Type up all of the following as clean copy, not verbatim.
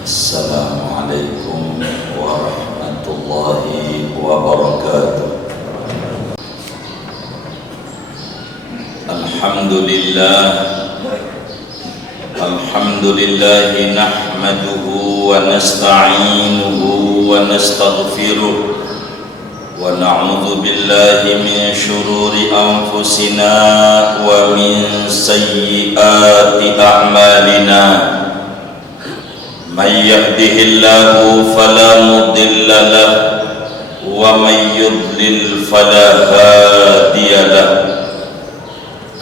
Assalamualaikum warahmatullahi wabarakatuh. Alhamdulillah nahmaduhu wa nasta'inuhu wa nastaghfiruh wa na'udzu billahi min syururi anfusina wa min sayyiati a'malina. Man yahdihillahu fala mudilla lahu wa man yudlil fala hadiya lahu.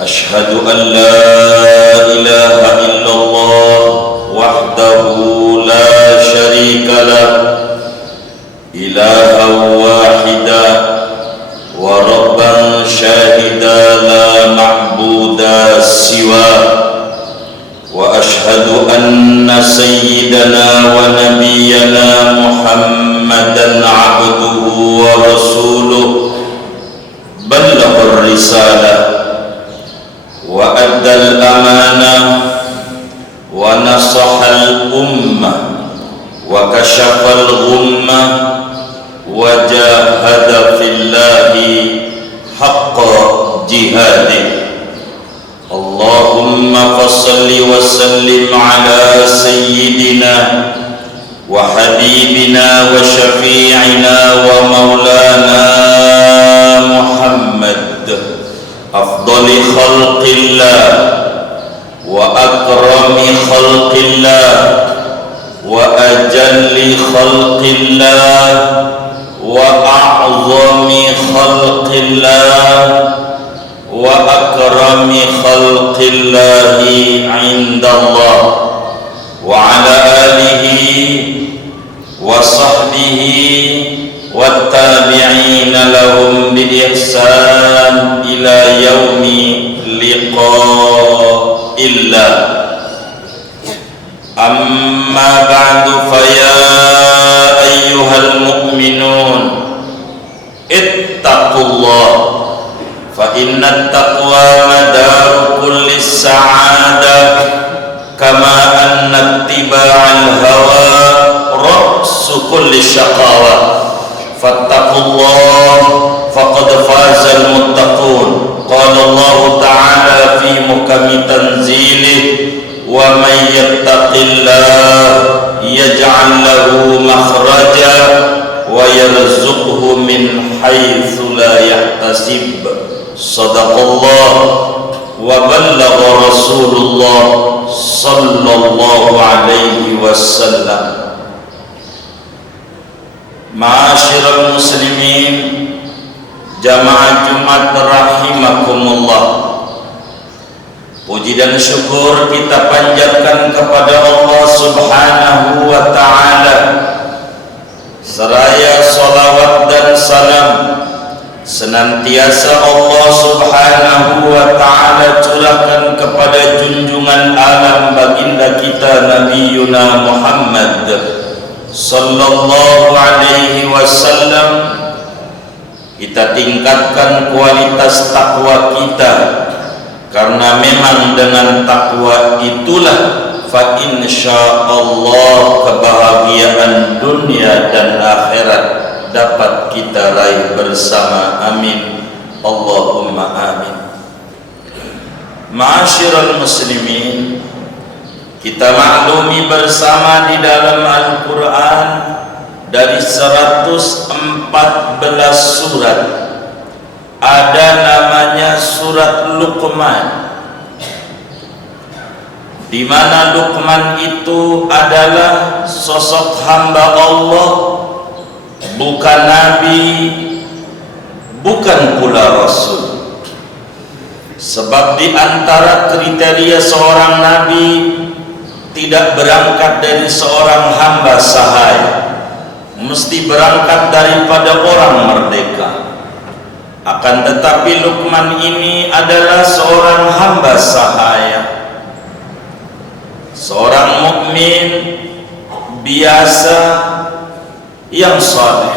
Ashhadu an la ilaha illallah wahdahu la syarika lahu ilahan wahida wa rabban syahida la ma'buda siwa. Wa ashhadu anna sayyidana wa nabiyyana Muhammadan abduhu wa rasuluh ballaghar risalah wa addal amanah wa nasahal ummah wa kashafal ghummah wa jahada fillahi haqqa jihadih. Allahumma fassalli wa sallim ala sayyidina wa habibina wa syafi'ina wa maulana Muhammad afdali khalqillah wa akrami khalqillah wa ajalli khalqillah wa a'zami khalqillah wa akrami khalqillahi indallah wa ala alihi wa sahbihi wa tabi'ina lahum bi ihsan ila yaumi liqa'illah. Amma ba'du fa ya ayyuhal mu'minun ittaqullah fa inna taqwa madaru kulli sa'adah kama anna ittiba'al hawa ra'su kulli syaqawah. Fattaqullah faqad fazal muttaqun. Qala Allah ta'ala fi muhkami tanzilih wa man yattaqillah yaj'al lahu makhraja wa yarzuqhu min haitsu la yahtasib. Sadaqallah wa ballagha Rasulullah sallallahu alaihi wasallam. Ma'asyiral muslimin, jamaah Jumat rahimakumullah. Puji dan syukur kita panjatkan kepada Allah Subhanahu wa ta'ala, seraya salawat dan salam senantiasa Allah Subhanahu wa ta'ala curahkan kepada junjungan alam baginda kita Nabiyuna Muhammad sallallahu alaihi wasallam. Kita tingkatkan kualitas takwa kita, karena memang dengan takwa itulah fa insyaallah kebahagiaan dunia dan akhirat dapat kita raih bersama. Amin Allahumma amin. Ma'asyiral muslimin, kita maklumi bersama di dalam Al-Quran dari 114 surat ada namanya surat Luqman, di mana Luqman itu adalah sosok hamba Allah, bukan nabi, bukan pula rasul. Sebab di antara kriteria seorang nabi tidak berangkat dari seorang hamba sahaya, mesti berangkat daripada orang merdeka. Akan tetapi Luqman ini adalah seorang hamba sahaya, seorang mukmin biasa yang saleh.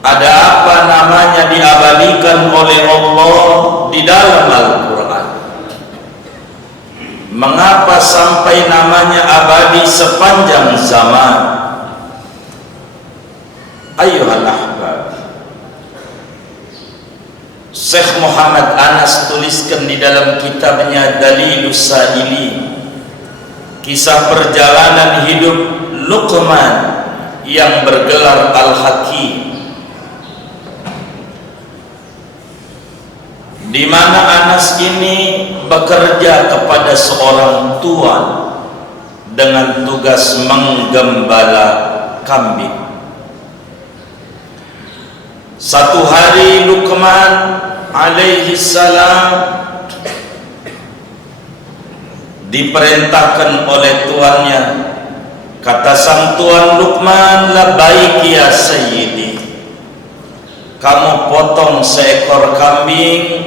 Ada apa namanya diabadikan oleh Allah di dalam Al-Quran. Mengapa sampai namanya abadi sepanjang zaman? Ayuhal ahbab, Syekh Muhammad Anas tuliskan di dalam kitabnya Dalilus Sa'ili, kisah perjalanan hidup Luqman yang bergelar Al-Hakim, di mana Anas ini bekerja kepada seorang tuan dengan tugas menggembala kambing. Satu hari Luqman alaihi salam diperintahkan oleh tuannya. Kata sang tuan, Luqman, labbaik ya sayyidi, kamu potong seekor kambing,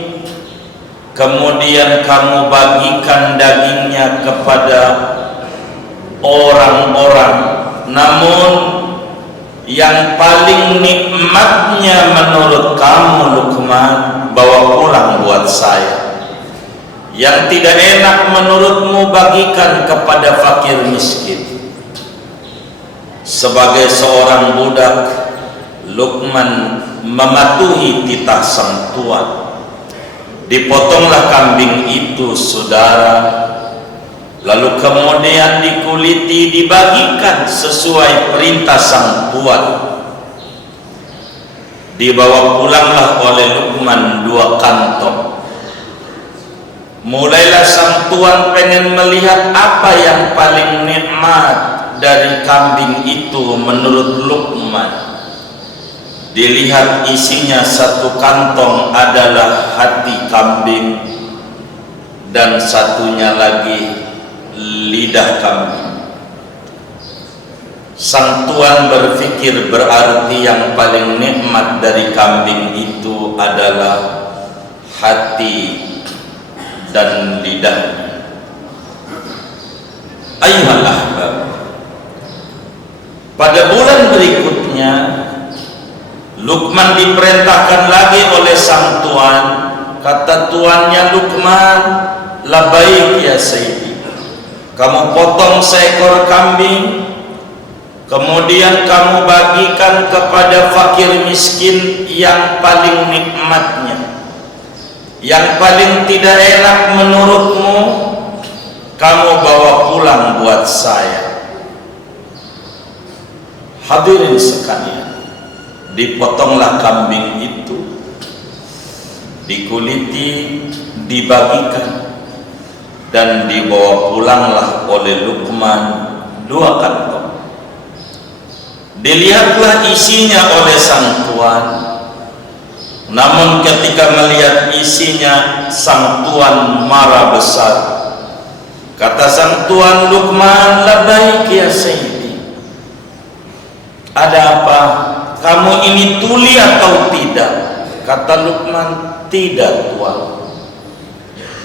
kemudian kamu bagikan dagingnya kepada orang-orang, namun yang paling nikmatnya menurut kamu Luqman, bawa pulang buat saya. Yang tidak enak menurutmu bagikan kepada fakir miskin. Sebagai seorang budak, Luqman mematuhi titah sang tuan. Dipotonglah kambing itu, saudara, lalu kemudian dikuliti, dibagikan sesuai perintah sang tuan. Dibawa pulanglah oleh Luqman 2 kantong. Mulailah sang tuan pengen melihat apa yang paling nikmat dari kambing itu menurut Luqman. Dilihat isinya, 1 kantong adalah hati kambing dan satunya lagi lidah kambing. Sang tuan berpikir berarti yang paling nikmat dari kambing itu adalah hati dan lidahnya. Ayuhal ahbab, pada bulan berikutnya Luqman diperintahkan lagi oleh sang tuan. Kata tuannya, Luqman, labbaik ya sayyidi, kamu potong seekor kambing, kemudian kamu bagikan kepada fakir miskin yang paling nikmatnya. Yang paling tidak enak menurutmu, kamu bawa pulang buat saya. Hadirin sekalian, dipotonglah kambing itu, dikuliti, dibagikan, dan dibawa pulanglah oleh Luqman 2 kantong. Dilihatlah isinya oleh sang tuan, namun ketika melihat isinya, sang tuan marah besar. Kata sang tuan, Luqman, labbaik ya sayyidi, ada apa? Kamu ini tuli atau tidak? Kata Luqman, tidak tuan.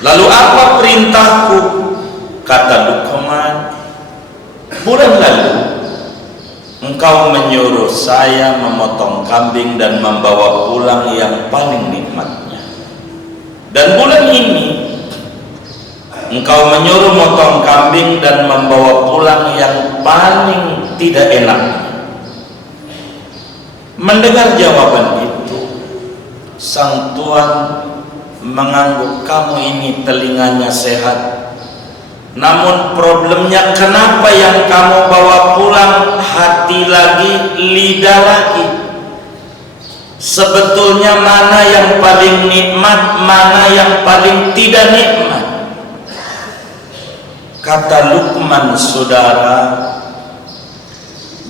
Lalu apa perintahku? Kata Luqman, bulan lalu engkau menyuruh saya memotong kambing dan membawa pulang yang paling nikmatnya. Dan bulan ini engkau menyuruh memotong kambing dan membawa pulang yang paling tidak enak. Mendengar jawaban itu, sang tuan mengangguk, kamu ini telinganya sehat, namun problemnya kenapa yang kamu bawa pulang hati lagi, lidah lagi? Sebetulnya mana yang paling nikmat, mana yang paling tidak nikmat? Kata Luqman, saudara,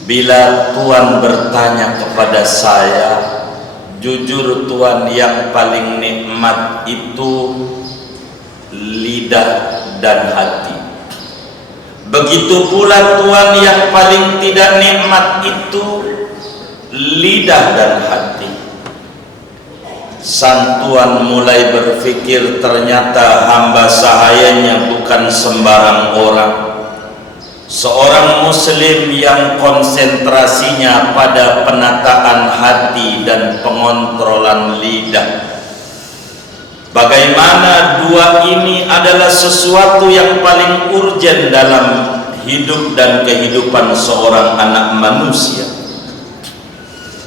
bila tuan bertanya kepada saya, jujur tuan, yang paling nikmat itu lidah dan hati. Begitu pula tuan, yang paling tidak nikmat itu lidah dan hati. Sang tuan mulai berpikir, ternyata hamba sahayanya bukan sembarang orang. Seorang muslim yang konsentrasinya pada penataan hati dan pengontrolan lidah. bagaimana dua ini adalah sesuatu yang paling urgen dalam hidup dan kehidupan seorang anak manusia.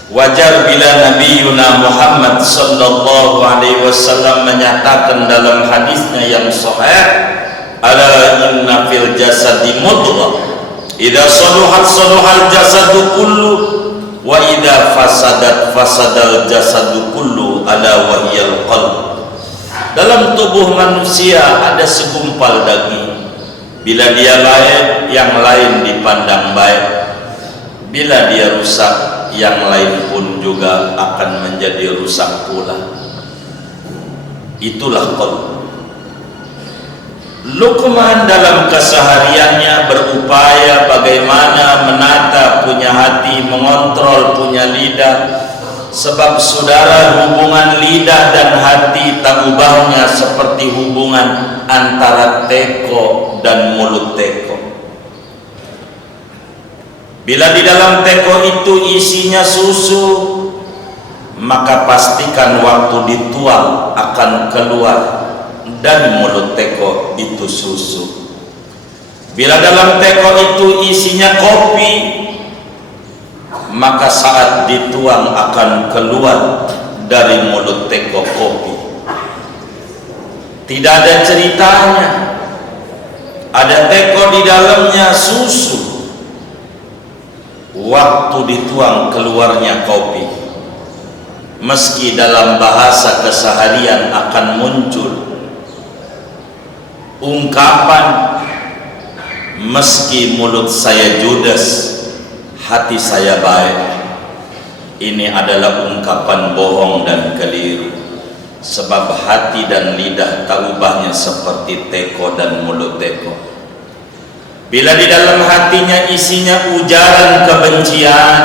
Wajar bila Nabi Muhammad sallallahu alaihi wasallam menyatakan dalam hadisnya yang sahih, ala inna fil jasadi mudghah idza saluhat saluhal jasadu kullu wa idza fasadat fasadal jasadu kullu ala wahyal qalb. Dalam tubuh manusia ada segumpal daging. Bila dia baik, yang lain dipandang baik. Bila dia rusak, yang lain pun juga akan menjadi rusak pula. Itulah qalb. Luqman dalam kesehariannya berupaya bagaimana menata punya hati, mengontrol punya lidah. Sebab saudara, hubungan lidah dan hati tak ubahnya seperti hubungan antara teko dan mulut teko. Bila di dalam teko itu isinya susu, maka pastikan waktu dituang akan keluar dari mulut teko itu susu. Bila dalam teko itu isinya kopi, maka saat dituang akan keluar dari mulut teko kopi. Tidak ada ceritanya, ada teko di dalamnya susu, waktu dituang keluarnya kopi. Meski dalam bahasa keseharian akan muncul ungkapan, meski mulut saya judes, hati saya baik. Ini adalah ungkapan bohong dan keliru. Sebab hati dan lidah tak ubahnya seperti teko dan mulut teko. Bila di dalam hatinya isinya ujaran kebencian,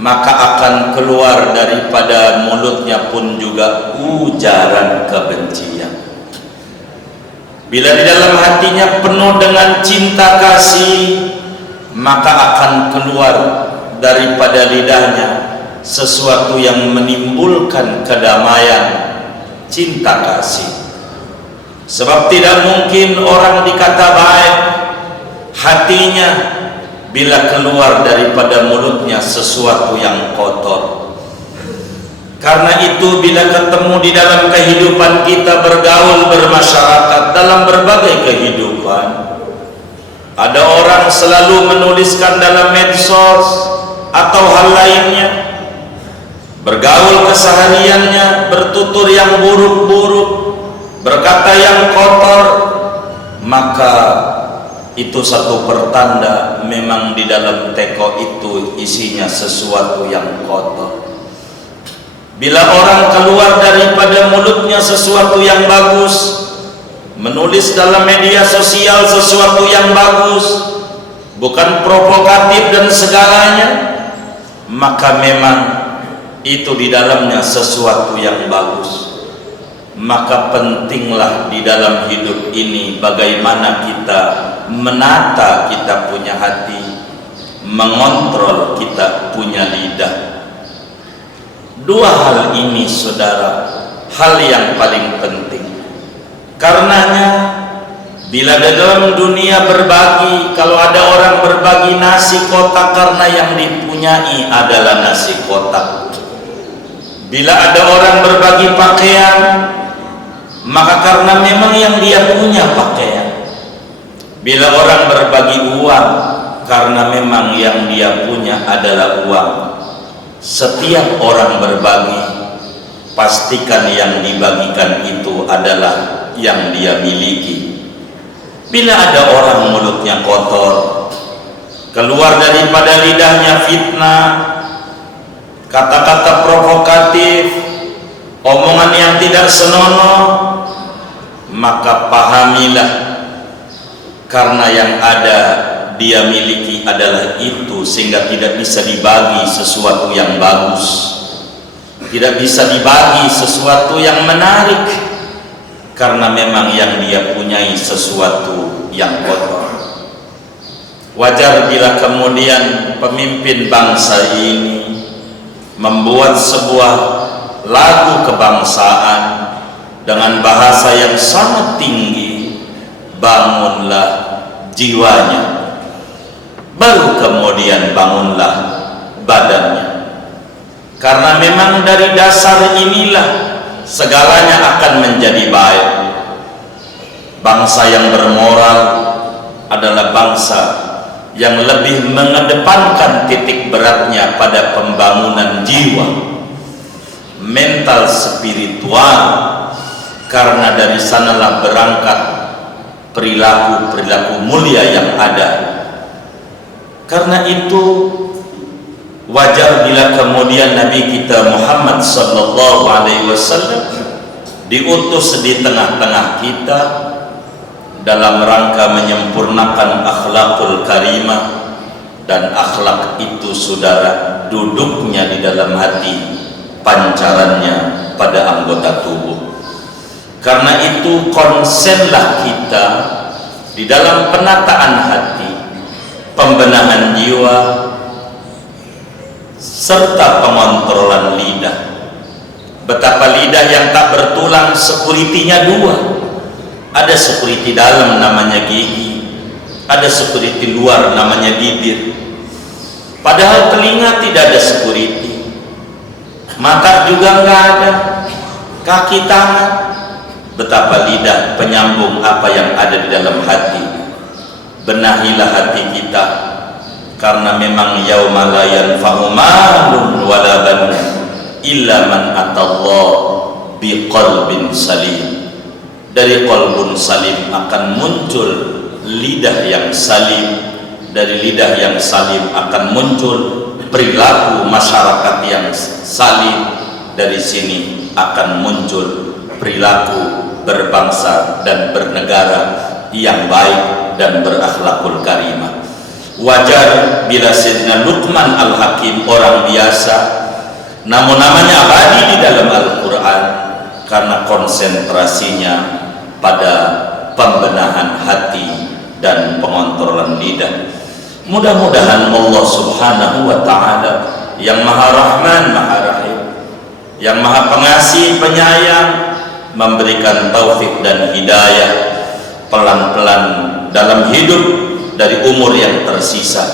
maka akan keluar daripada mulutnya pun juga ujaran kebencian. Bila di dalam hatinya penuh dengan cinta kasih, maka akan keluar daripada lidahnya sesuatu yang menimbulkan kedamaian, cinta kasih. Sebab tidak mungkin orang dikata baik hatinya bila keluar daripada mulutnya sesuatu yang kotor. Karena itu bila ketemu di dalam kehidupan kita, bergaul, bermasyarakat dalam berbagai kehidupan, ada orang selalu menuliskan dalam medsos atau hal lainnya, bergaul kesehariannya, bertutur yang buruk-buruk, berkata yang kotor, maka itu satu pertanda memang di dalam teko itu isinya sesuatu yang kotor. Bila orang keluar daripada mulutnya sesuatu yang bagus, menulis dalam media sosial sesuatu yang bagus, bukan provokatif dan segalanya, maka memang itu di dalamnya sesuatu yang bagus. Maka pentinglah di dalam hidup ini bagaimana kita menata kita punya hati, mengontrol kita punya lidah. Dua hal ini saudara, hal yang paling penting. Karenanya bila dalam dunia berbagi, kalau ada orang berbagi nasi kotak karena yang dipunyai adalah nasi kotak. Bila ada orang berbagi pakaian, maka karena memang yang dia punya pakaian. Bila orang berbagi uang, karena memang yang dia punya adalah uang. Setiap orang berbagi, pastikan yang dibagikan itu adalah yang dia miliki. Bila ada orang mulutnya kotor, keluar daripada lidahnya fitnah, kata-kata provokatif, omongan yang tidak senonoh, maka pahamilah karena yang ada dia miliki adalah itu, sehingga tidak bisa dibagi sesuatu yang bagus, tidak bisa dibagi sesuatu yang menarik, karena memang yang dia punyai sesuatu yang kotor. Wajar bila kemudian pemimpin bangsa ini membuat sebuah lagu kebangsaan dengan bahasa yang sangat tinggi, bangunlah jiwanya, baru kemudian bangunlah badannya. Karena memang dari dasar inilah segalanya akan menjadi baik. Bangsa yang bermoral adalah bangsa yang lebih mengedepankan titik beratnya pada pembangunan jiwa, mental, spiritual, karena dari sanalah berangkat perilaku-perilaku mulia yang ada. Karena itu wajar bila kemudian Nabi kita Muhammad sallallahu alaihi wasallam diutus di tengah-tengah kita dalam rangka menyempurnakan akhlakul karimah. Dan akhlak itu, saudara, duduknya di dalam hati, pancarannya pada anggota tubuh. Karena itu konsenlah kita di dalam penataan hati, pembenahan jiwa, serta pengontrolan lidah. Betapa lidah yang tak bertulang sekuritinya dua. Ada sekuriti dalam namanya gigi, ada sekuriti luar namanya bibir. Padahal telinga tidak ada sekuriti, mata juga enggak ada, kaki, tangan. Betapa lidah penyambung apa yang ada di dalam hati. Benahilah hati kita, karena memang yauma la yanfa'u malun wala banun illa man atallah biqalbin salim. Dari qalbun salim akan muncul lidah yang salim, dari lidah yang salim akan muncul perilaku masyarakat yang salim, dari sini akan muncul perilaku berbangsa dan bernegara yang baik dan berakhlakul karimah. Wajar bila Sayyidina Luqman Al-Hakim orang biasa, namun namanya abadi di dalam Al-Quran karena konsentrasinya pada pembenahan hati dan pengontrolan lidah. Mudah-mudahan Allah Subhanahu wa Ta'ala yang Maha Rahman, Maha Rahim, yang Maha Pengasih, Penyayang, memberikan taufik dan hidayah pelan-pelan dalam hidup. Dari umur yang tersisa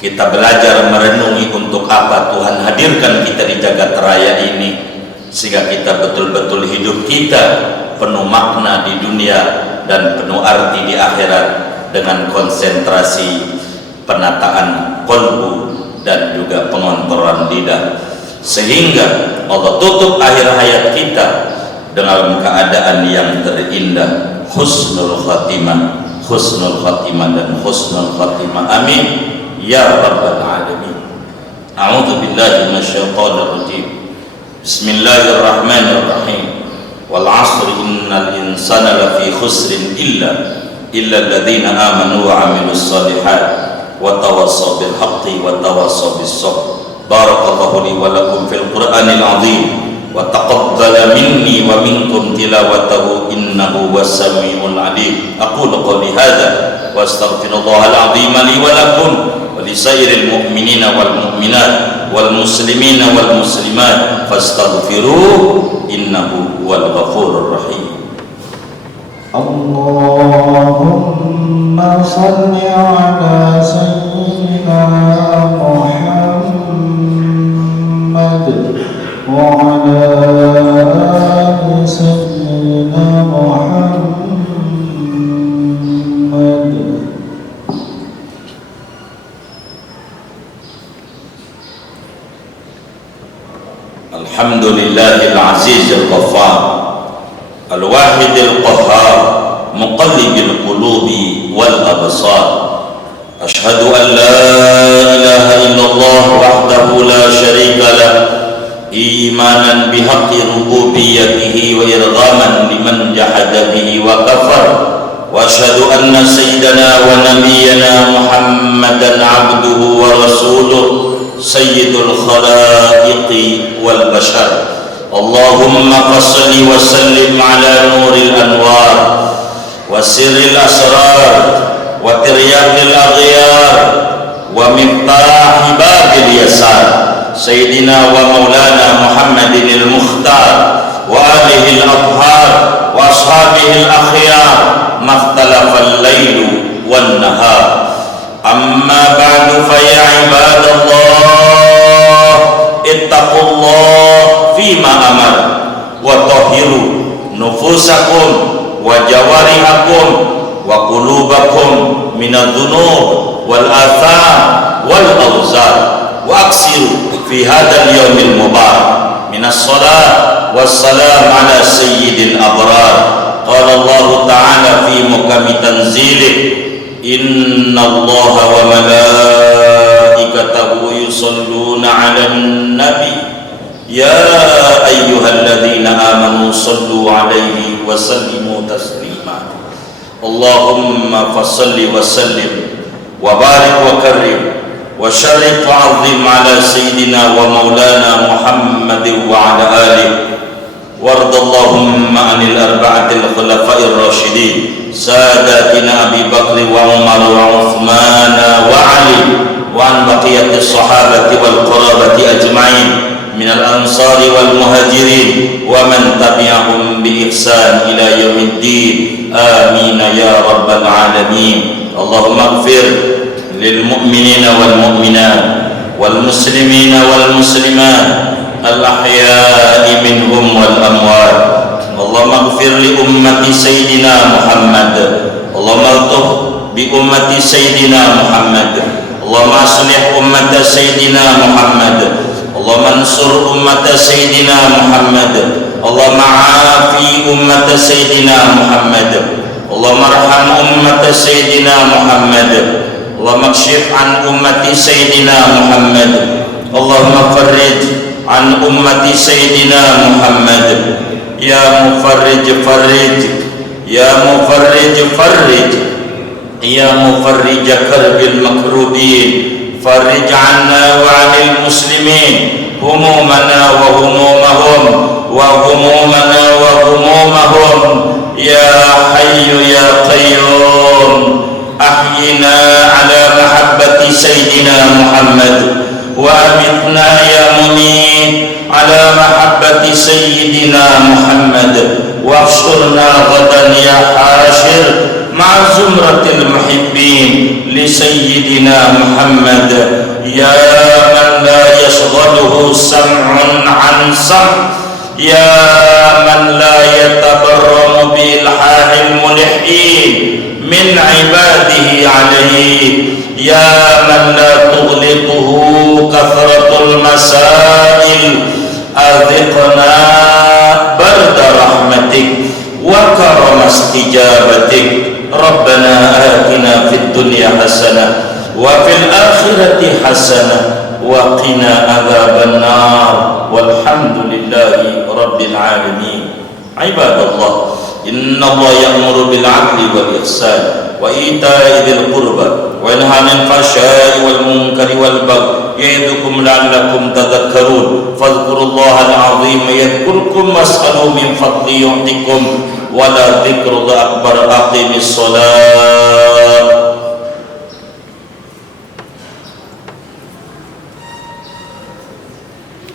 kita belajar merenungi untuk apa Tuhan hadirkan kita di jagat raya ini, sehingga kita betul-betul hidup kita penuh makna di dunia dan penuh arti di akhirat, dengan konsentrasi penataan qalbu dan juga pengontrolan lidah, sehingga Allah tutup akhir hayat kita dengan keadaan yang terindah, husnul khatimah, husnul khatimah dan husnul khatimah. Amin ya rabbal alamin. A'udzu billahi minasyaitonir rajim. Bismillahirrahmanirrahim. Wal 'asri innal insana lafi khusrin illa alladziina aamanu wa 'amilus shalihaat wa tawassaw bil haqqi wa tawassaw bis sabr. Barakallahu li wa lakum fil Qur'anil 'azim wa taqabbala minni wa minkum tilawatahu innahu was-sami'ul 'alim. Aqulu qawli hadza wa astaghfirullahal 'azim li wa lakum wa li sairil mu'minina wal mu'minat wal muslimina wal muslimat fastaghfiruhu innahu huwal ghafurur rahim. Allahumma salli ala sayyidina Muhammad wa ala ali sayyidina Muhammad. Alhamdulillahil azizil ghaffar, al-wahidil qahhar, muqallibil qulubi wal absar. Ashhadu an la ilaha illallah wahdahu la syarika lah, imanan bihaqqi rububiyyatihi wa irghaman liman jahada bihi wa kafar. Wa ashhadu anna sayyidana wa nabiyyana Muhammadan abduhu wa rasuluh sayyidul khalaiqi wal bashar. Allahumma fassalli wa sallim ala nuril anwar wa sirril asrar wa tiryaqil aghyar wa miftahi babil yasar sayyidina wa maulana Muhammadinil mukhtar وآله الأطهار وأصحابه الأخيار ما اختلف الليل والنهار. أما بعد فيا عباد الله اتقوا الله فيما أمر وطهروا نفوسكم وجوارحكم وقلوبكم من الذنوب والآثام والأوزار، وأكثروا في هذا اليوم المبارك من الصلاة والسلام على سيد الأبرار. قال الله تعالى في محكم تنزيله: إن الله وملائكته يصلون على النبي يا أيها الذين آمنوا صلوا عليه وسلموا تسليما. اللهم فصل وسلم وبارك وكرم وشرف وعظم على سيدنا ومولانا محمد وعلى آله. وارض اللهم عن الأربعة الخلفاء الراشدين ساداتنا أبي بكر وعمر وعثمان وعلي، وعن بقية الصحابة والقرابة أجمعين من الأنصار والمهاجرين ومن تبعهم بإحسان إلى يوم الدين. آمين يا رب العالمين. اللهم اغفر للمؤمنين والمؤمنات والمسلمين والمسلمات الأحياء منهم والأموات. اللهم اغفر لأمة سيدنا محمد. اللهم الطف بأمة سيدنا محمد. اللهم أصلح أمة سيدنا محمد. اللهم انصر أمة سيدنا محمد. اللهم عافي أمة سيدنا محمد. اللهم ارحم أمة سيدنا محمد. اللهم اكشف عن أمة سيدنا محمد. اللهم فرج عن أمة سيدنا محمد. يا مفرج فرج، يا مفرج فرج، يا مفرج كرب المكروبين فرج عنا وعن المسلمين همومنا وهمومهم وهمومنا وهمومهم. يا حي يا قيوم أحينا على محبة سيدنا محمد، وأمتنا يا منيب على محبة سيدنا محمد، واحشرنا غدا يا حاشر مع زمرة المحبين لسيدنا محمد. يا من لا يشغله سمع عن سمع، يا من لا يتبرم بإلحاح الملحين من عباده عليه، يا من لا تغلطه كثرة المسائل. أذقنا برد رحمتك وكرم استجابتك. ربنا آتنا في الدنيا حسنة وفي الآخرة حسنة وقنا عذاب النار، والحمد لله رب العالمين. عباد الله، إن الله يأمر بالعدل والإحسان وإيتاء ذي القربى وينهى عن الفحشاء والمنكر والبغي يعظكم لعلكم تذكرون. فاذكروا الله العظيم يذكركم واسألوا من فضله يعطكم، ولا ذكر الله أكبر. أقم الصلاة.